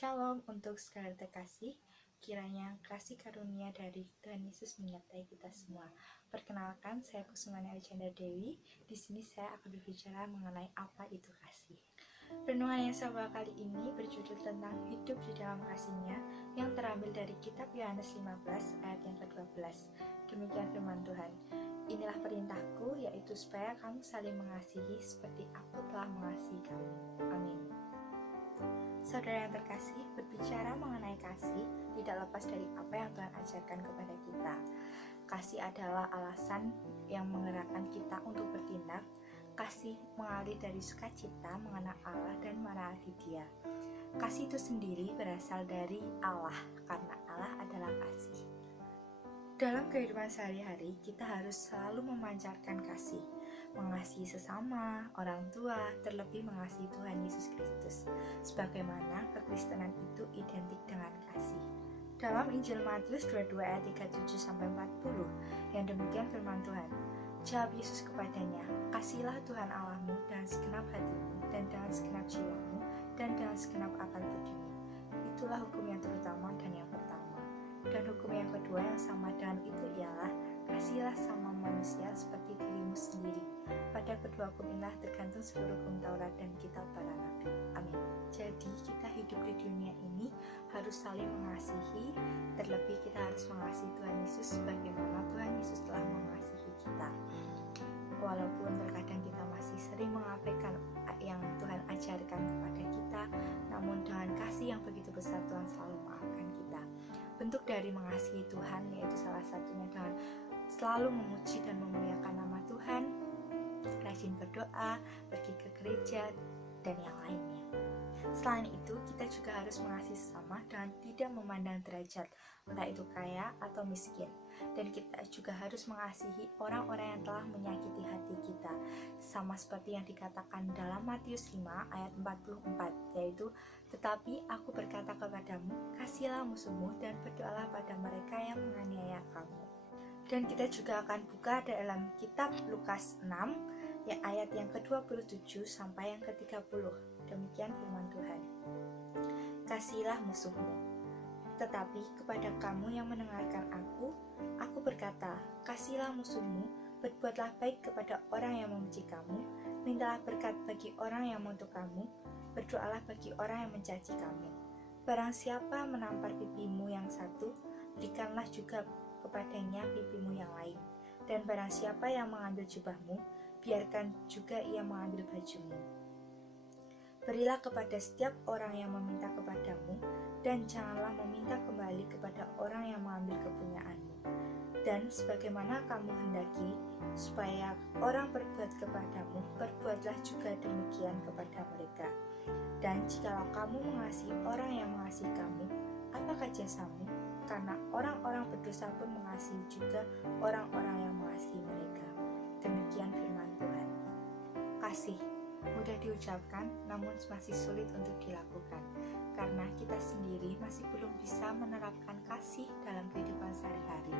Shalom untuk saudara terkasih, kiranya kasih karunia dari Tuhan Yesus menyertai kita semua. Perkenalkan, saya Kusumani Ajanda Dewi. Di sini saya akan berbicara mengenai apa itu kasih. Renungan yang saya bawa kali ini berjudul tentang hidup di dalam kasih-Nya yang terambil dari kitab Yohanes 15 ayat yang ke-12. Demikian firman Tuhan. Inilah perintahku, yaitu supaya kamu saling mengasihi seperti aku telah mengasihi kamu. Amin. Saudara yang terkasih, berbicara mengenai kasih tidak lepas dari apa yang Tuhan ajarkan kepada kita. Kasih adalah alasan yang menggerakkan kita untuk bertindak. Kasih mengalir dari sukacita mengenal Allah dan menaati Dia. Kasih itu sendiri berasal dari Allah, karena Allah adalah kasih. Dalam kehidupan sehari-hari, kita harus selalu memancarkan kasih, mengasihi sesama, orang tua, terlebih mengasihi Tuhan Yesus Kristus, sebagaimana kekristenan itu identik dengan kasih. Dalam Injil Matius 22 ayat 37-40, yang demikian firman Tuhan, jawab Yesus kepadanya, kasihilah Tuhan Allahmu dengan segenap hatimu, dan dengan segenap jiwamu, dan dengan segenap akal budimu. Itulah hukum yang terutama dan yang pertama. Dan hukum yang kedua yang sama dengan itu ialah kasihilah sama manusia seperti dirimu sendiri. Pada kedua hukum inilah tergantung seluruh hukum Taurat dan kitab para nabi. Amin. Jadi kita hidup di dunia ini harus saling mengasihi. Terlebih kita harus mengasihi Tuhan Yesus sebagaimana Tuhan Yesus telah mengasihi kita. Walaupun terkadang kita masih sering mengabaikan yang Tuhan ajarkan kepada kita, namun dengan kasih yang begitu besar Tuhan selalu memaafkan kita. Bentuk dari mengasihi Tuhan yaitu salah satunya dengan selalu memuji dan memuliakan nama Tuhan, rajin berdoa, pergi ke gereja, dan yang lainnya. Selain itu, kita juga harus mengasihi sesama dengan tidak memandang derajat, entah itu kaya atau miskin. Dan kita juga harus mengasihi orang-orang yang telah menyakiti hati kita, sama seperti yang dikatakan dalam Matius 5 ayat 44, yaitu, tetapi aku berkata kepadamu, kasihilah musuhmu dan berdoalah pada mereka yang menganiaya kamu. Dan kita juga akan buka dalam kitab Lukas 6 ya ayat yang ke-27 sampai yang ke-30. Demikian firman Tuhan. Kasihilah musuhmu. Tetapi kepada kamu yang mendengarkan aku berkata, kasihilah musuhmu, berbuatlah baik kepada orang yang membenci kamu, mintalah berkat bagi orang yang mengutuk kamu, berdoalah bagi orang yang mencaci kamu. Barang siapa menampar pipimu yang satu, berikanlah juga kepadanya pipimu yang lain. Dan barang siapa yang mengambil jubahmu, biarkan juga ia mengambil bajumu. Berilah kepada setiap orang yang meminta kepadamu, dan janganlah meminta kembali kepada orang yang mengambil kepunyaanmu. Dan sebagaimana kamu hendaki supaya orang berbuat kepadamu, berbuatlah juga demikian kepada mereka. Dan jikalau kamu mengasihi orang yang mengasihi kamu, apakah jasamu? Karena orang-orang berdosa pun mengasihi juga orang-orang yang mengasihi mereka. Demikian firman Tuhan. Kasih mudah diucapkan, namun masih sulit untuk dilakukan, karena kita sendiri masih belum bisa menerapkan kasih dalam kehidupan sehari-hari.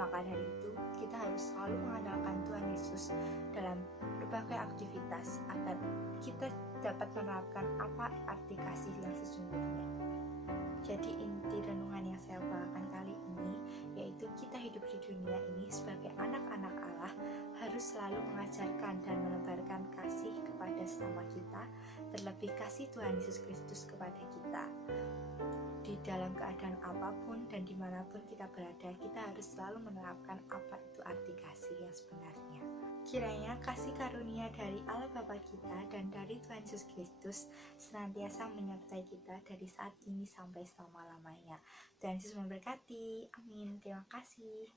Maka dari itu, kita harus selalu mengandalkan Tuhan Yesus dalam berbagai aktivitas agar kita dapat menerapkan apa arti kasih yang sesungguhnya. Jadi inti renungan yang saya bawakan kali ini yaitu kita hidup di dunia ini sebagai anak-anak Allah harus selalu mengajarkan dan menebarkan kasih kepada sesama kita, terlebih kasih Tuhan Yesus Kristus kepada kita. Di dalam keadaan apapun dan dimanapun kita berada, kita harus selalu menerapkan apa itu arti kasih yang sebenarnya. Kiranya kasih karunia dari Allah Bapa kita dan dari Tuhan Yesus Kristus senantiasa menyertai kita dari saat ini sampai selama-lamanya. Tuhan Yesus memberkati. Amin. Terima kasih.